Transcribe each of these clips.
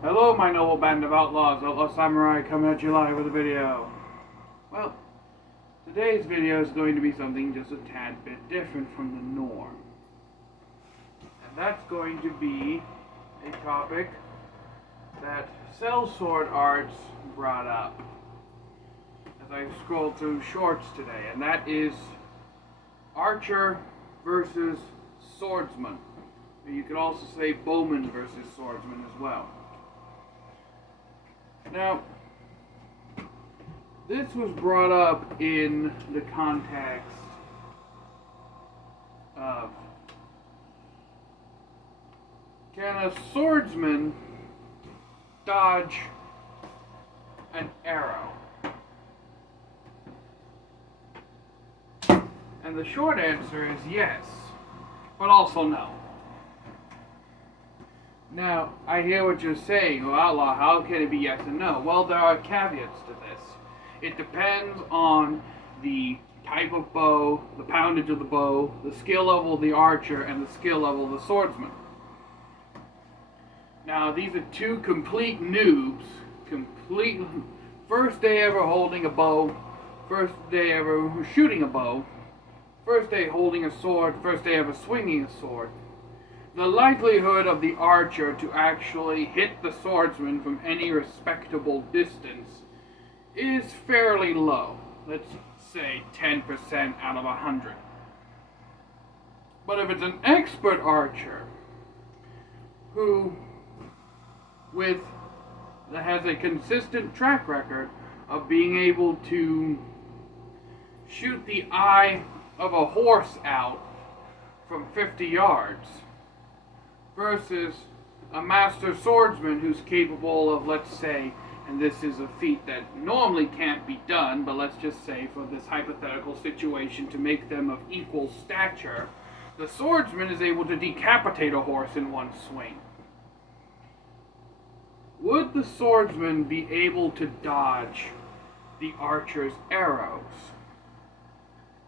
Hello, my noble band of outlaws, outlaw samurai coming at you live with a video. Well, today's video is going to be something just a tad bit different from the norm. And that's going to be a topic that sellsword arts brought up as I scrolled through shorts today, and that is archer versus swordsman. You could also say bowman versus swordsman as well. Now, this was brought up in the context of, can a swordsman dodge an arrow? And the short answer is yes, but also no. Now, I hear what you're saying, well, outlaw, how can it be yes and no? Well, there are caveats to this. It depends on the type of bow, the poundage of the bow, the skill level of the archer, and the skill level of the swordsman. Now, these are two complete noobs, first day ever holding a bow, first day ever shooting a bow, first day holding a sword, first day ever swinging a sword. The likelihood of the archer to actually hit the swordsman from any respectable distance is fairly low. Let's say 10% out of 100. But if it's an expert archer who has a consistent track record of being able to shoot the eye of a horse out from 50 yards, versus a master swordsman who's capable of, let's say, and this is a feat that normally can't be done, but let's just say for this hypothetical situation to make them of equal stature, the swordsman is able to decapitate a horse in one swing. Would the swordsman be able to dodge the archer's arrows?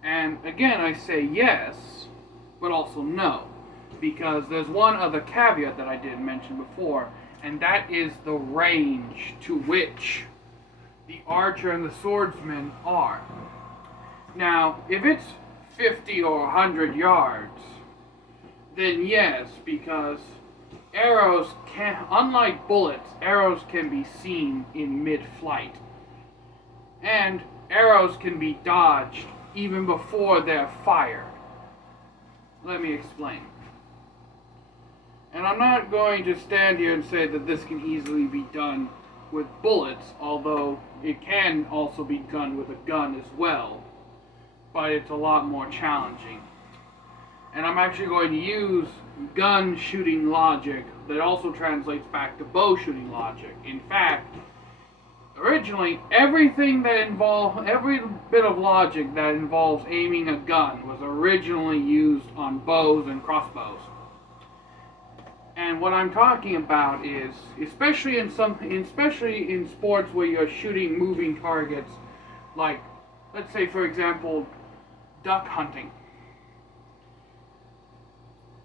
And again, I say yes, but also no. Because there's one other caveat that I didn't mention before, and that is the range to which the archer and the swordsman are. Now, if it's 50 or 100 yards, then yes, because arrows can, unlike bullets, arrows can be seen in mid-flight. And arrows can be dodged even before they're fired. Let me explain. And I'm not going to stand here and say that this can easily be done with bullets, although it can also be done with a gun as well. But it's a lot more challenging. And I'm actually going to use gun shooting logic that also translates back to bow shooting logic. In fact, originally, every bit of logic that involves aiming a gun was originally used on bows and crossbows. And what I'm talking about is, especially in sports where you're shooting moving targets, like, let's say for example, duck hunting.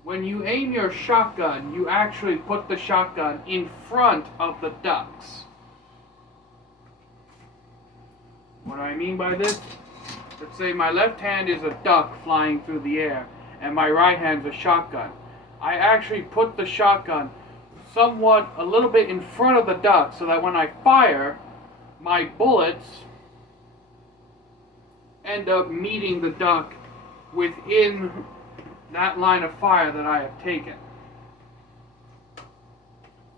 When you aim your shotgun, you actually put the shotgun in front of the ducks. What do I mean by this? Let's say my left hand is a duck flying through the air, and my right hand's a shotgun. I actually put the shotgun a little bit in front of the duck so that when I fire, my bullets end up meeting the duck within that line of fire that I have taken.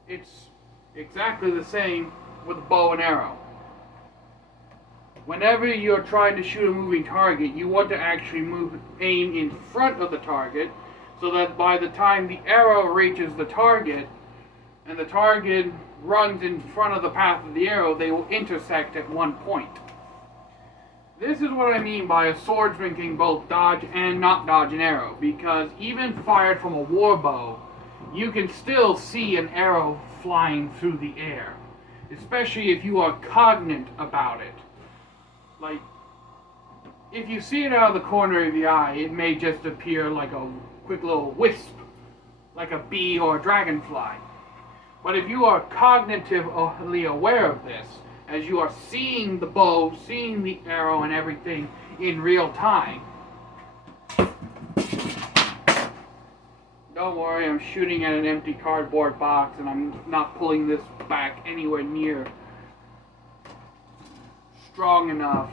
It's exactly the same with bow and arrow. Whenever you're trying to shoot a moving target, you want to actually aim in front of the target, so that by the time the arrow reaches the target, and the target runs in front of the path of the arrow, they will intersect at one point. This is what I mean by a swordsman can both dodge and not dodge an arrow, because even fired from a war bow, you can still see an arrow flying through the air, especially if you are cognate about it. Like, if you see it out of the corner of the eye, it may just appear like a quick little wisp, like a bee or a dragonfly. But if you are cognitively aware of this, as you are seeing the bow, seeing the arrow and everything in real time, don't worry, I'm shooting at an empty cardboard box and I'm not pulling this back anywhere near strong enough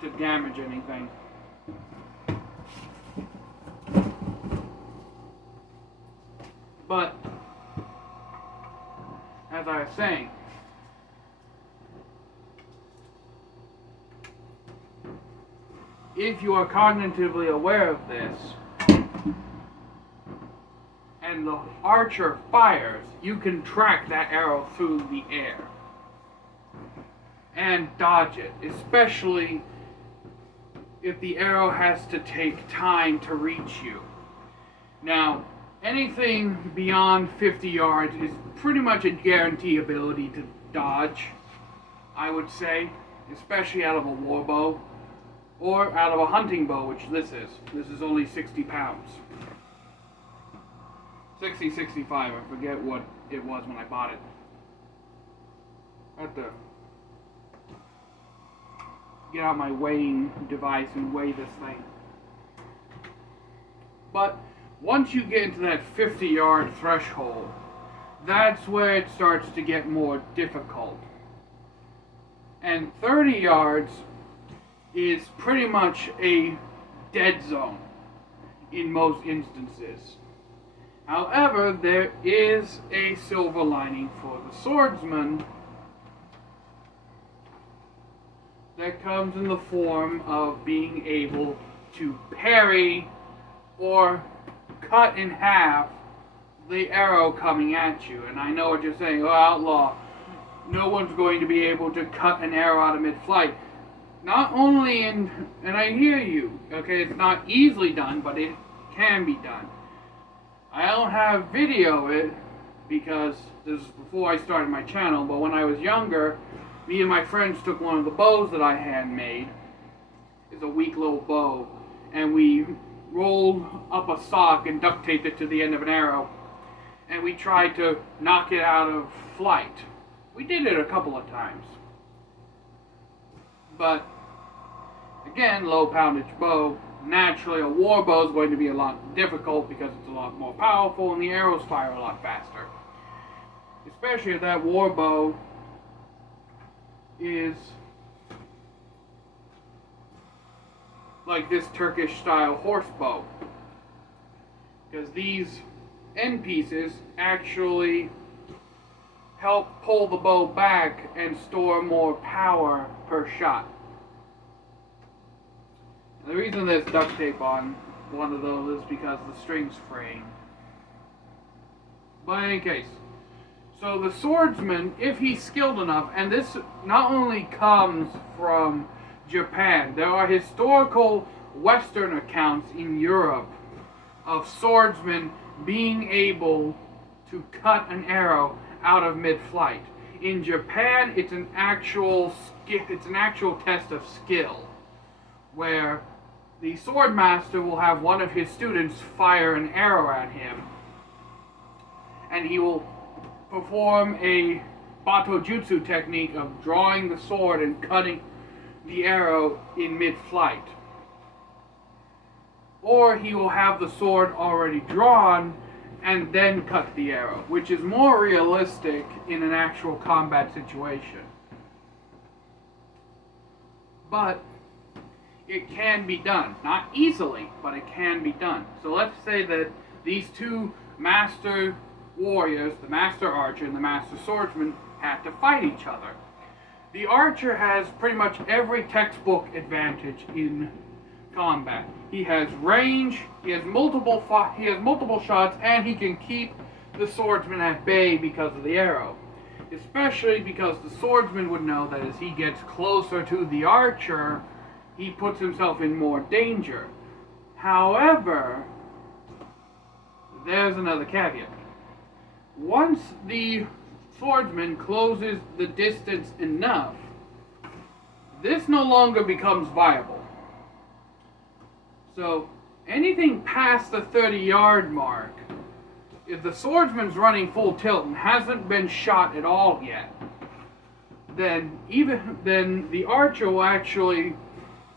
to damage anything. But, as I was saying, if you are cognitively aware of this, and the archer fires, you can track that arrow through the air and dodge it, especially if the arrow has to take time to reach you. Now, anything beyond 50 yards is pretty much a guarantee ability to dodge, I would say, especially out of a war bow or out of a hunting bow, which this is. This is only 60 pounds. 60, 65, I forget what it was when I bought it. I have to get out my weighing device and weigh this thing. But once you get into that 50-yard threshold, that's where it starts to get more difficult. And 30 yards is pretty much a dead zone in most instances. However, there is a silver lining for the swordsman that comes in the form of being able to parry or cut in half the arrow coming at you. And I know what you're saying, oh, outlaw, no one's going to be able to cut an arrow out of mid-flight. Not only and I hear you, okay, it's not easily done, but it can be done. I don't have video of it because this is before I started my channel, but when I was younger, me and my friends took one of the bows that I handmade. It's a weak little bow, and we rolled up a sock and duct taped it to the end of an arrow, and we tried to knock it out of flight. We did it a couple of times. But, again, low poundage bow. Naturally, a war bow is going to be a lot difficult because it's a lot more powerful and the arrows fire a lot faster. Especially if that war bow is like this Turkish style horse bow. Because these end pieces actually help pull the bow back and store more power per shot. The reason there's duct tape on one of those is because the string's fraying. But in any case, so the swordsman, if he's skilled enough, and this not only comes from Japan, there are historical Western accounts in Europe of swordsmen being able to cut an arrow out of mid-flight. In Japan, it's an actual test of skill, where the swordmaster will have one of his students fire an arrow at him, and he will perform a bato jutsu technique of drawing the sword and cutting the arrow in mid-flight. Or he will have the sword already drawn and then cut the arrow, which is more realistic in an actual combat situation. But it can be done. Not easily, but it can be done. So let's say that these two master warriors, the master archer and the master swordsman, had to fight each other. The archer has pretty much every textbook advantage in combat. He has range, he has multiple shots, and he can keep the swordsman at bay because of the arrow. Especially because the swordsman would know that as he gets closer to the archer, he puts himself in more danger. However, there's another caveat. Once the swordsman closes the distance enough, this no longer becomes viable. So anything past the 30-yard mark if the swordsman's running full tilt and hasn't been shot at all yet, then the archer will actually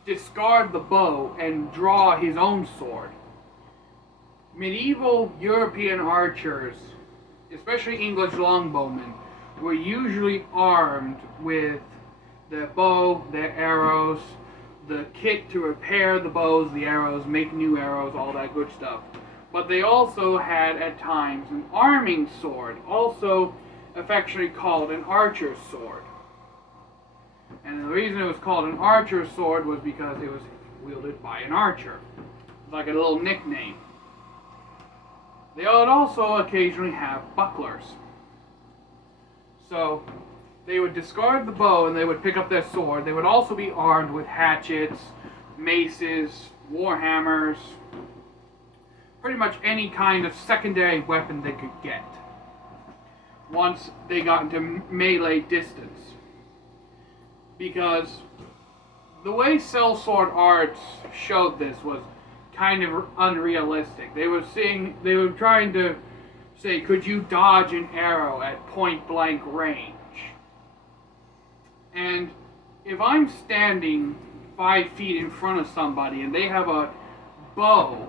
discard the bow and draw his own sword. Medieval European archers, especially English longbowmen, were usually armed with their bow, their arrows, the kit to repair the bows, the arrows, make new arrows, all that good stuff. But they also had, at times, an arming sword, also affectionately called an archer's sword. And the reason it was called an archer's sword was because it was wielded by an archer. It's like a little nickname. They would also occasionally have bucklers. So they would discard the bow and they would pick up their sword. They would also be armed with hatchets, maces, warhammers, pretty much any kind of secondary weapon they could get once they got into melee distance. Because the way sellsword arts showed this was kind of unrealistic. They were trying to say, could you dodge an arrow at point blank range? And if I'm standing 5 feet in front of somebody and they have a bow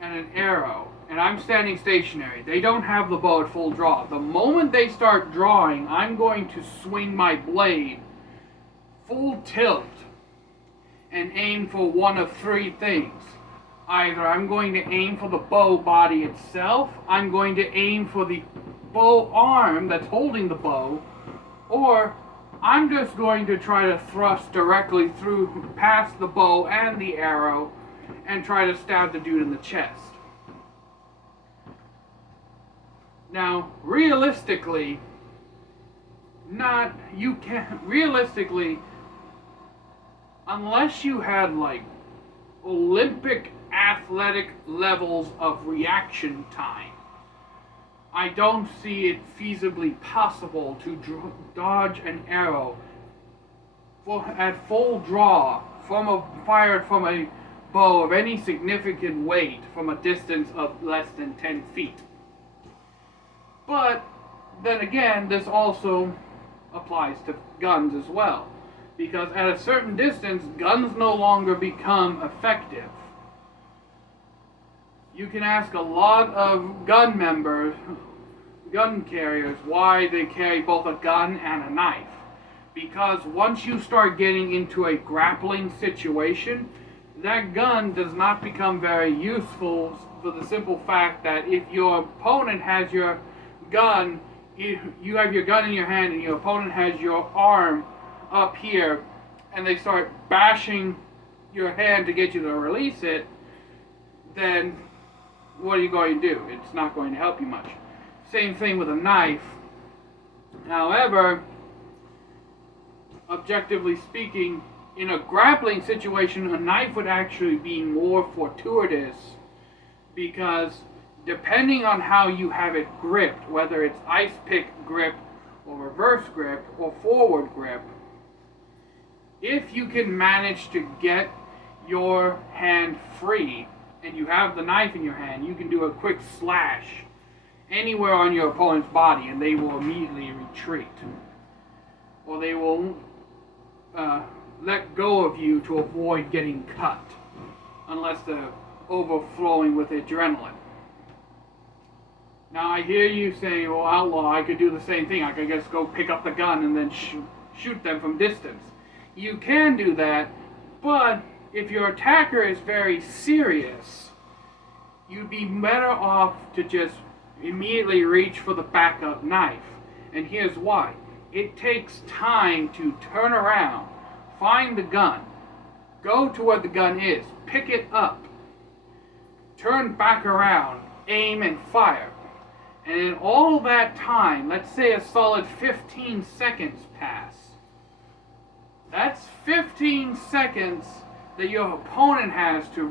and an arrow, and I'm standing stationary, they don't have the bow at full draw. The moment they start drawing, I'm going to swing my blade full tilt and aim for one of 3 things. Either I'm going to aim for the bow body itself, I'm going to aim for the bow arm that's holding the bow, or I'm just going to try to thrust directly through past the bow and the arrow and try to stab the dude in the chest. Now, realistically, unless you had like Olympic athletic levels of reaction time, I don't see it feasibly possible to dodge an arrow at full draw fired from a bow of any significant weight from a distance of less than 10 feet. But then again, this also applies to guns as well, because at a certain distance, guns no longer become effective. You can ask a lot of gun carriers, why they carry both a gun and a knife. Because once you start getting into a grappling situation, that gun does not become very useful for the simple fact that if your opponent has your gun, you have your gun in your hand and your opponent has your arm up here, and they start bashing your hand to get you to release it, then what are you going to do? It's not going to help you much. Same thing with a knife. However, objectively speaking, in a grappling situation, a knife would actually be more fortuitous, because depending on how you have it gripped, whether it's ice pick grip or reverse grip or forward grip, if you can manage to get your hand free and you have the knife in your hand, you can do a quick slash anywhere on your opponent's body and they will immediately retreat. Or they will let go of you to avoid getting cut, unless they're overflowing with adrenaline. Now I hear you saying, well, outlaw, I could do the same thing. I could just go pick up the gun and then shoot them from distance. You can do that, but if your attacker is very serious, you'd be better off to just immediately reach for the backup knife. And here's why. It takes time to turn around, find the gun, go to where the gun is, pick it up, turn back around, aim and fire. And in all that time, let's say a solid 15 seconds pass. That's 15 seconds that your opponent has to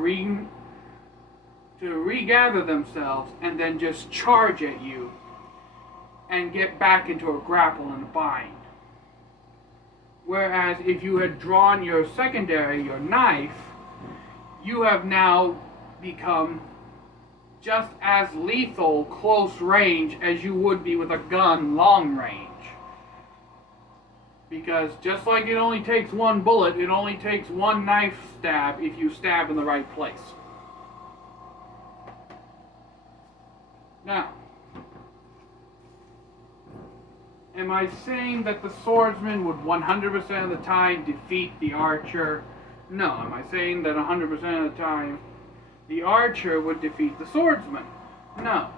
regather themselves and then just charge at you and get back into a grapple and bind. Whereas if you had drawn your secondary, your knife, you have now become just as lethal close range as you would be with a gun long range. Because just like it only takes one bullet, it only takes one knife stab if you stab in the right place. Now, am I saying that the swordsman would 100% of the time defeat the archer? No. Am I saying that 100% of the time the archer would defeat the swordsman? No.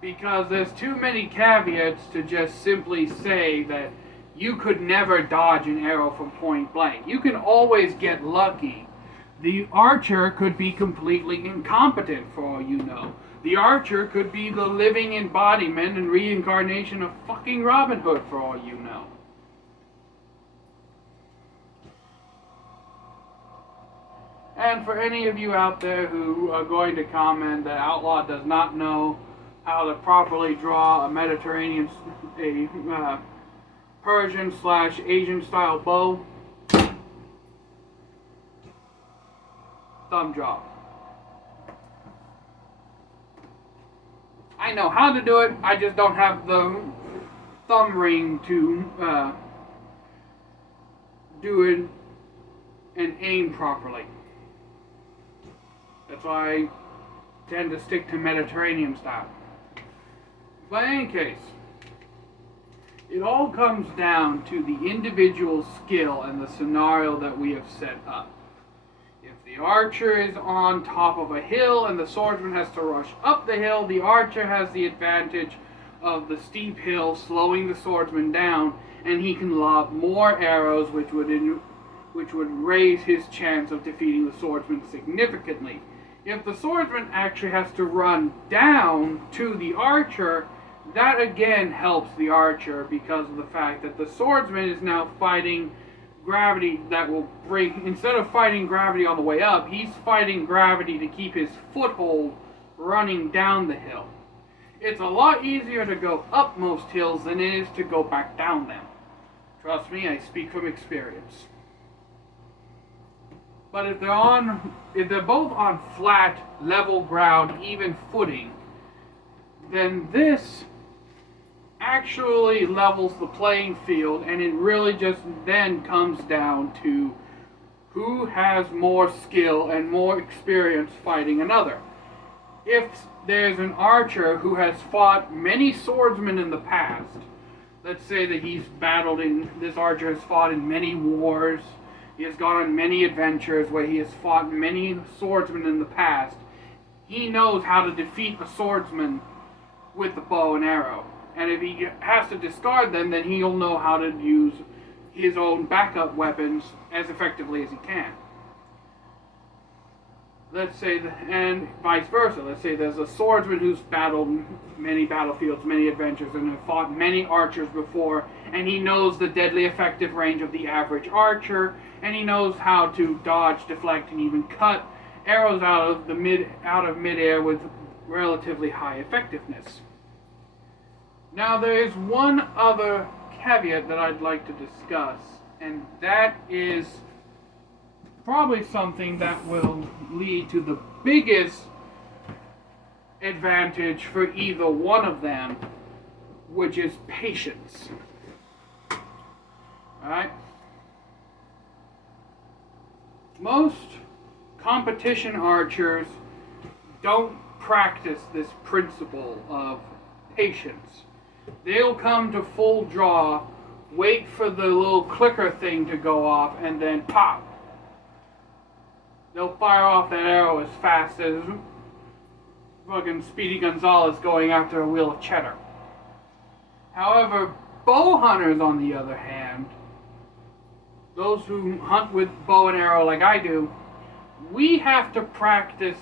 Because there's too many caveats to just simply say that you could never dodge an arrow from point blank. You can always get lucky. The archer could be completely incompetent for all you know. The archer could be the living embodiment and reincarnation of fucking Robin Hood for all you know. And for any of you out there who are going to comment that Outlaw does not know how to properly draw a Mediterranean, Persian/Asian style bow, thumb drop. I know how to do it, I just don't have the thumb ring to do it and aim properly. That's why I tend to stick to Mediterranean style. But in any case, it all comes down to the individual skill and the scenario that we have set up. If the archer is on top of a hill and the swordsman has to rush up the hill, the archer has the advantage of the steep hill slowing the swordsman down, and he can lob more arrows, which would raise his chance of defeating the swordsman significantly. If the swordsman actually has to run down to the archer, that again helps the archer because of the fact that the swordsman is now fighting gravity that will bring, instead of fighting gravity on the way up, he's fighting gravity to keep his foothold running down the hill. It's a lot easier to go up most hills than it is to go back down them. Trust me, I speak from experience. But if they're both on flat, level ground, even footing, then this actually levels the playing field, and it really just then comes down to who has more skill and more experience fighting another. If there's an archer who has fought many swordsmen in the past, let's say that this archer has fought in many wars, he has gone on many adventures where he has fought many swordsmen in the past, he knows how to defeat a swordsman with the bow and arrow. And if he has to discard them, then he'll know how to use his own backup weapons as effectively as he can. Let's say, and vice versa. Let's say there's a swordsman who's battled many battlefields, many adventures, and has fought many archers before, and he knows the deadly effective range of the average archer, and he knows how to dodge, deflect, and even cut arrows out of midair with relatively high effectiveness. Now there is one other caveat that I'd like to discuss, and that is probably something that will lead to the biggest advantage for either one of them, which is patience. Alright? Most competition archers don't practice this principle of patience. They'll come to full draw, wait for the little clicker thing to go off, and then pop. They'll fire off that arrow as fast as fucking Speedy Gonzales going after a wheel of cheddar. However, bow hunters, on the other hand, those who hunt with bow and arrow like I do, we have to practice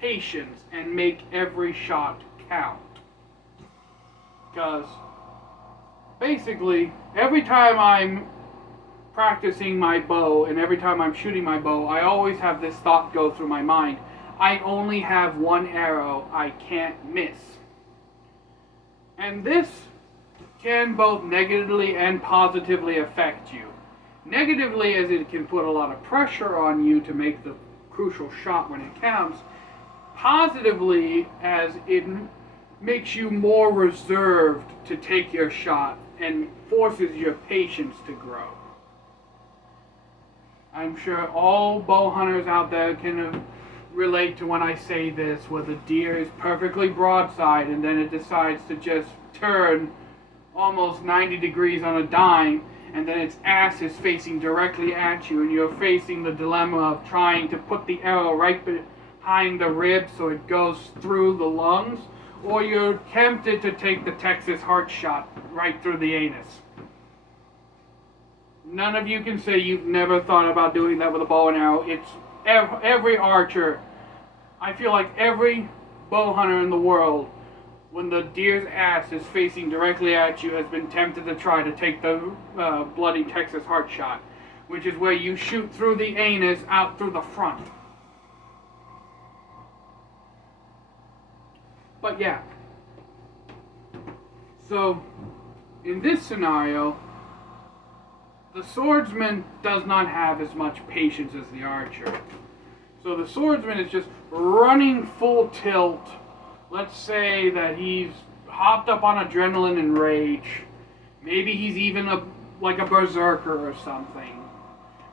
patience and make every shot count. Because basically, every time I'm practicing my bow and every time I'm shooting my bow, I always have this thought go through my mind: I only have one arrow, I can't miss. And this can both negatively and positively affect you. Negatively, as it can put a lot of pressure on you to make the crucial shot when it counts. positively as it makes you more reserved to take your shot and forces your patience to grow. I'm sure all bow hunters out there can relate to when I say this, where the deer is perfectly broadside and then it decides to just turn almost 90 degrees on a dime, and then its ass is facing directly at you, and you're facing the dilemma of trying to put the arrow right behind the rib so it goes through the lungs, or you're tempted to take the Texas heart shot right through the anus. None of you can say you've never thought about doing that with a bow and arrow. It's every archer. I feel like every bow hunter in the world, when the deer's ass is facing directly at you, has been tempted to try to take the bloody Texas heart shot, which is where you shoot through the anus out through the front. But yeah. So, in this scenario, the swordsman does not have as much patience as the archer. So the swordsman is just running full tilt. Let's say that he's hopped up on adrenaline and rage. Maybe he's even like a berserker or something,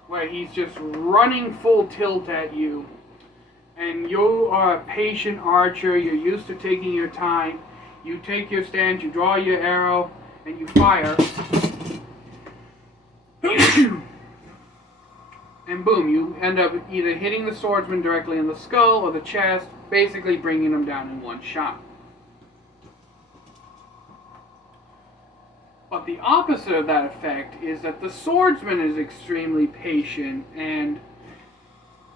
where he's just running full tilt at you. And you are a patient archer, you're used to taking your time. You take your stance, you draw your arrow, and you fire. And boom, you end up either hitting the swordsman directly in the skull or the chest, basically bringing him down in one shot. But the opposite of that effect is that the swordsman is extremely patient, and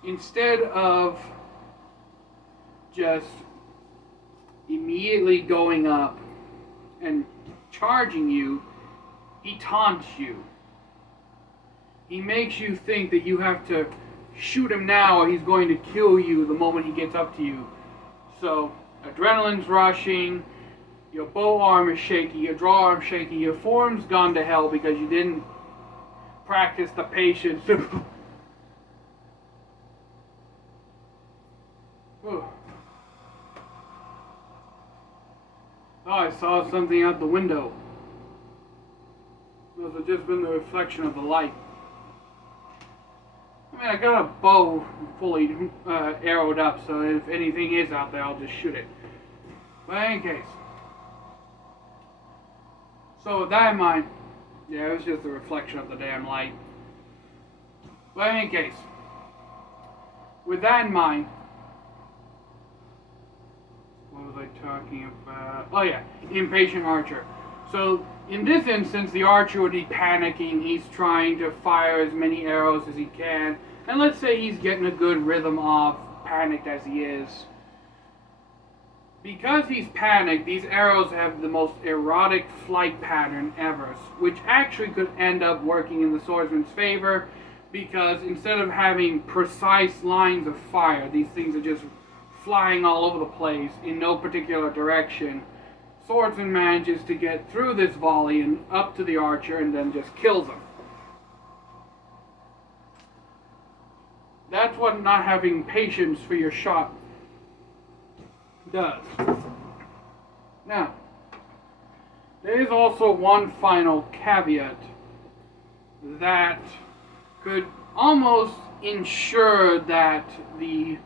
instead of just immediately going up and charging you, he taunts you. He makes you think that you have to shoot him now or he's going to kill you the moment he gets up to you. So, adrenaline's rushing, your bow arm is shaky, your draw arm's shaky, your form's gone to hell because you didn't practice the patience. Oh, I saw something out the window. Those have just been the reflection of the light. I mean, I got a bow fully arrowed up, so if anything is out there, I'll just shoot it. But in any case. So with that in mind, yeah, it was just a reflection of the damn light. But in any case, with that in mind, what was I talking about? Oh yeah, impatient archer. So in this instance, the archer would be panicking. He's trying to fire as many arrows as he can. And let's say he's getting a good rhythm off, panicked as he is. Because he's panicked, these arrows have the most erotic flight pattern ever, which actually could end up working in the swordsman's favor, because instead of having precise lines of fire, these things are just flying all over the place in no particular direction. Swordsman manages to get through this volley and up to the archer and then just kills him. That's what not having patience for your shot does. Now, there is also one final caveat that could almost ensure that the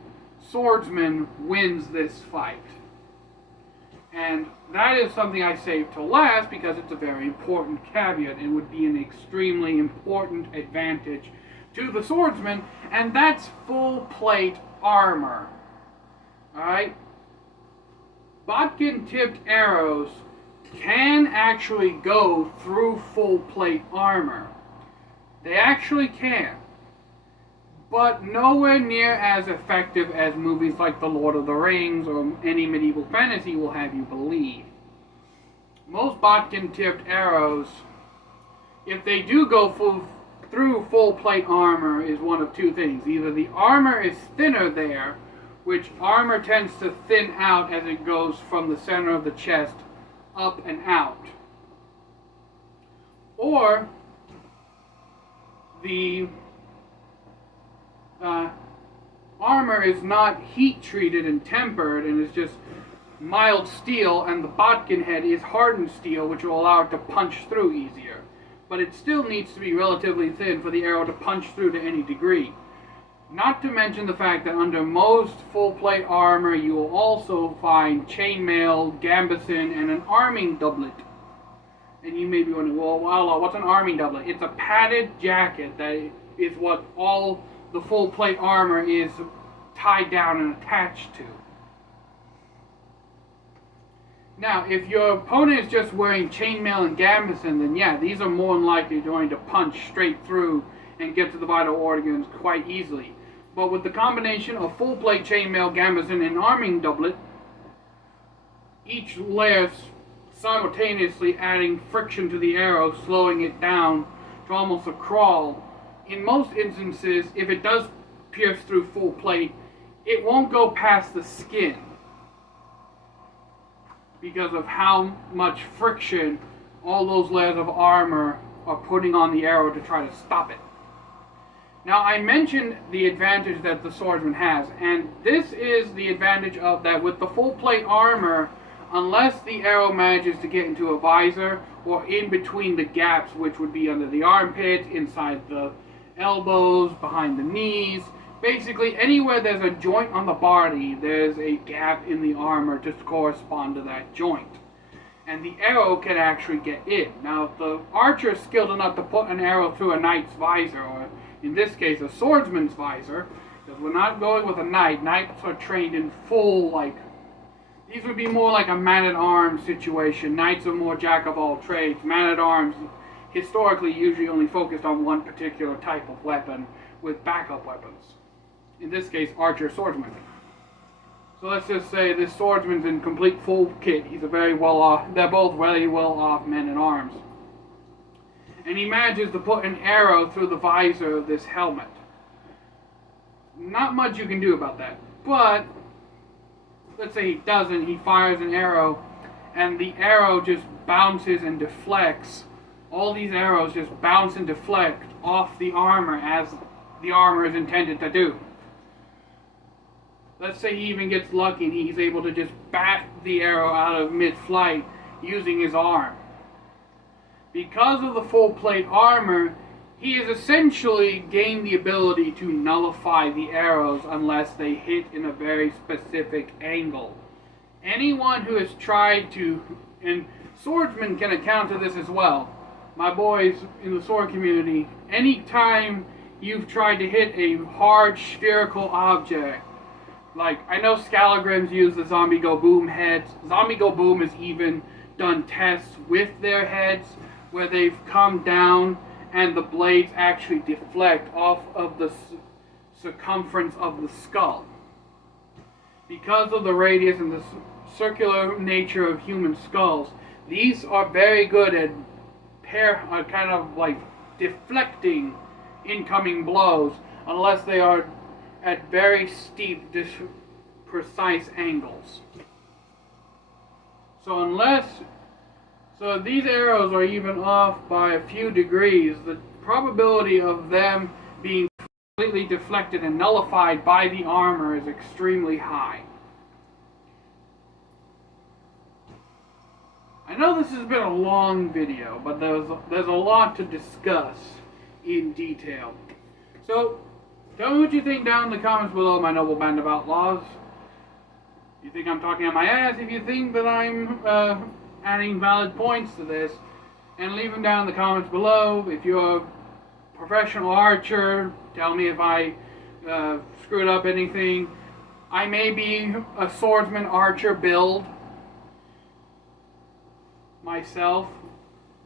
swordsman wins this fight. And that is something I saved till last because it's a very important caveat and would be an extremely important advantage to the swordsman, and that's full plate armor. Alright? Bodkin-tipped arrows can actually go through full plate armor. They actually can. But nowhere near as effective as movies like The Lord of the Rings or any medieval fantasy will have you believe. Most bodkin-tipped arrows, if they do go through full plate armor, is one of two things. Either the armor is thinner there, which armor tends to thin out as it goes from the center of the chest up and out. Or armor is not heat treated and tempered and is just mild steel, and the bodkin head is hardened steel, which will allow it to punch through easier. But it still needs to be relatively thin for the arrow to punch through to any degree. Not to mention the fact that under most full plate armor you will also find chainmail, gambeson, and an arming doublet. And you may be wondering, well, what's an arming doublet? It's a padded jacket that is what all the full plate armor is tied down and attached to. Now, if your opponent is just wearing chainmail and gambeson, then yeah, these are more than likely going to punch straight through and get to the vital organs quite easily. But with the combination of full plate chainmail, gambeson, and arming doublet, each layer simultaneously adding friction to the arrow, slowing it down to almost a crawl. In most instances, if it does pierce through full plate, it won't go past the skin because of how much friction all those layers of armor are putting on the arrow to try to stop it. Now, I mentioned the advantage that the swordsman has, and this is the advantage of that with the full plate armor, unless the arrow manages to get into a visor or in between the gaps, which would be under the armpits, inside the elbows, behind the knees, basically anywhere there's a joint on the body, there's a gap in the armor to correspond to that joint. And the arrow can actually get in. Now, if the archer is skilled enough to put an arrow through a knight's visor, or in this case a swordsman's visor, because we're not going with a knight. Knights are trained in full, these would be more like a man-at-arms situation. Knights are more jack-of-all-trades. Man-at-arms historically usually only focused on one particular type of weapon with backup weapons. In this case, archer, swordsman. So let's just say this swordsman's in complete full kit. He's a very well-off, they're both very well-off men-at-arms. And he manages to put an arrow through the visor of this helmet. Not much you can do about that. But let's say he doesn't, he fires an arrow, and the arrow just bounces and deflects. All these arrows just bounce and deflect off the armor as the armor is intended to do. Let's say he even gets lucky and he's able to just bat the arrow out of mid-flight using his arm. Because of the full plate armor, he has essentially gained the ability to nullify the arrows unless they hit in a very specific angle. Anyone who has tried to, and swordsmen can account to this as well, my boys in the sword community, anytime you've tried to hit a hard spherical object, like I know Scalagrims use the Zombie Go Boom heads. Zombie Go Boom has even done tests with their heads where they've come down and the blades actually deflect off of the circumference of the skull. Because of the radius and the circular nature of human skulls, these are very good at kind of like deflecting incoming blows unless they are at very steep, precise angles. So if these arrows are even off by a few degrees, the probability of them being completely deflected and nullified by the armor is extremely high. I know this has been a long video, but there's a lot to discuss in detail. So, tell me what you think down in the comments below, my noble band of outlaws. You think I'm talking on my ass? If you think that I'm adding valid points to this, and leave them down in the comments below. If you're a professional archer, tell me if I screwed up anything. I may be a swordsman archer build myself,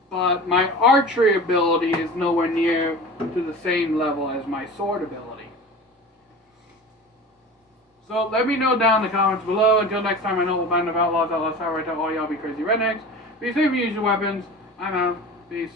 but my archery ability is nowhere near to the same level as my sword ability. So let me know down in the comments below. Until next time, my noble band of outlaws, outlaws, right to all y'all be crazy rednecks. Be safe and use your weapons. I'm out. Peace.